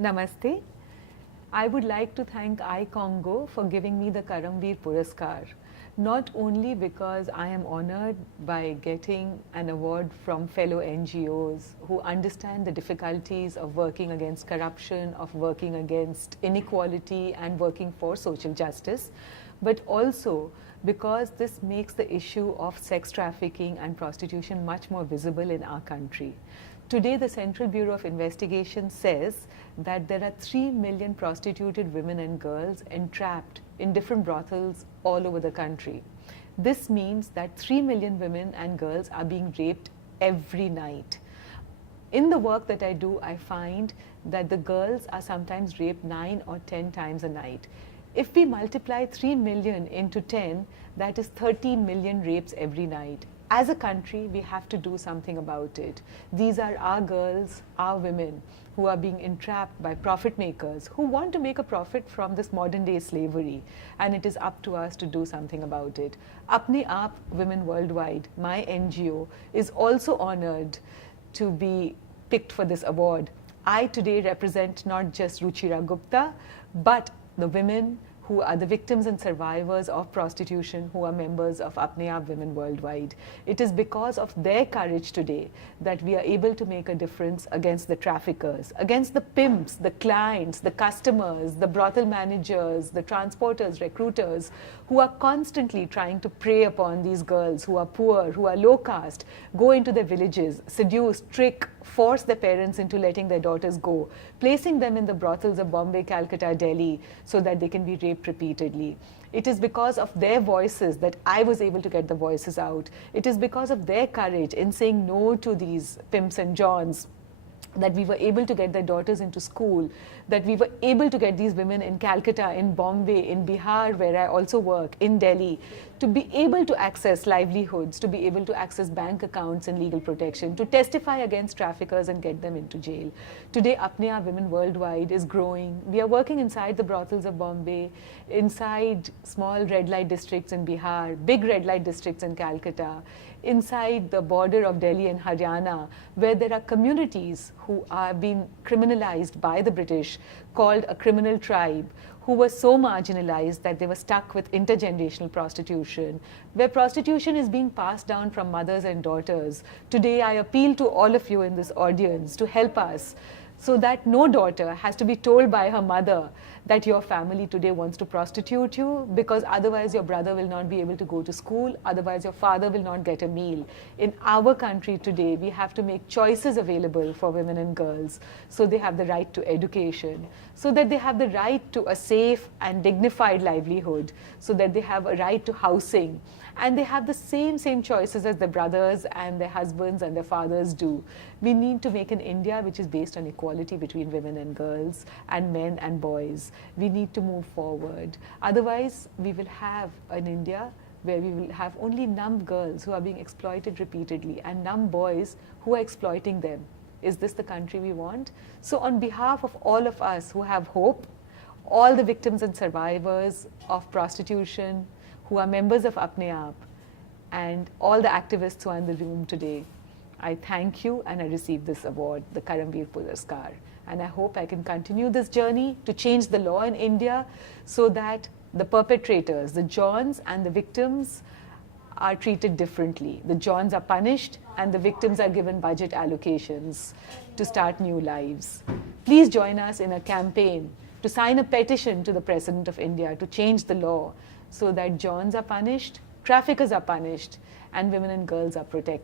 Namaste. I would like to thank iCongo for giving me the Karamveer Puraskar, not only because I am honored by getting an award from fellow NGOs who understand the difficulties of working against corruption, of working against inequality and working for social justice, but also because this makes the issue of sex trafficking and prostitution much more visible in our country. Today, the Central Bureau of Investigation says that there are 3 million prostituted women and girls entrapped in different brothels all over the country. This means that 3 million women and girls are being raped every night. In the work that I do, I find that the girls are sometimes raped 9 or 10 times a night. If we multiply 3 million into 10, that is 13 million rapes every night. As a country, we have to do something about it. These are our girls, our women, who are being entrapped by profit makers who want to make a profit from this modern day slavery. And it is up to us to do something about it. Apne Aap Women Worldwide, my NGO, is also honored to be picked for this award. I today represent not just Ruchira Gupta, but the women who are the victims and survivors of prostitution, who are members of Apne Aap Women Worldwide. It is because of their courage today that we are able to make a difference against the traffickers, against the pimps, the clients, the customers, the brothel managers, the transporters, recruiters, who are constantly trying to prey upon these girls who are poor, who are low caste, go into their villages, seduce, trick, force their parents into letting their daughters go, placing them in the brothels of Bombay, Calcutta, Delhi, so that they can be raped repeatedly. It is because of their voices that I was able to get the voices out. It is because of their courage in saying no to these pimps and johns that we were able to get their daughters into school, that we were able to get these women in Calcutta, in Bombay, in Bihar, where I also work, in Delhi, to be able to access livelihoods, to be able to access bank accounts and legal protection, to testify against traffickers and get them into jail. Today, Apne Aap Women Worldwide is growing. We are working inside the brothels of Bombay, inside small red light districts in Bihar, big red light districts in Calcutta, inside the border of Delhi and Haryana, where there are communities who are being criminalized by the British, called a criminal tribe, who were so marginalized that they were stuck with intergenerational prostitution, where prostitution is being passed down from mothers and daughters. Today, I appeal to all of you in this audience to help us, so that no daughter has to be told by her mother that your family today wants to prostitute you, because otherwise your brother will not be able to go to school, otherwise your father will not get a meal. In our country today, we have to make choices available for women and girls, so they have the right to education, so that they have the right to a safe and dignified livelihood, so that they have a right to housing, and they have the same choices as their brothers and their husbands and their fathers do. We need to make an India which is based on equality between women and girls and men and boys. We need to move forward. Otherwise, we will have an India where we will have only numb girls who are being exploited repeatedly and numb boys who are exploiting them. Is this the country we want? So on behalf of all of us who have hope, all the victims and survivors of prostitution, who are members of Apne Aap, and all the activists who are in the room today, I thank you and I received this award, the Karamveer Puraskar. And I hope I can continue this journey to change the law in India so that the perpetrators, the Johns and the victims are treated differently. The Johns are punished and the victims are given budget allocations to start new lives. Please join us in a campaign to sign a petition to the President of India to change the law so that Johns are punished, traffickers are punished, and women and girls are protected.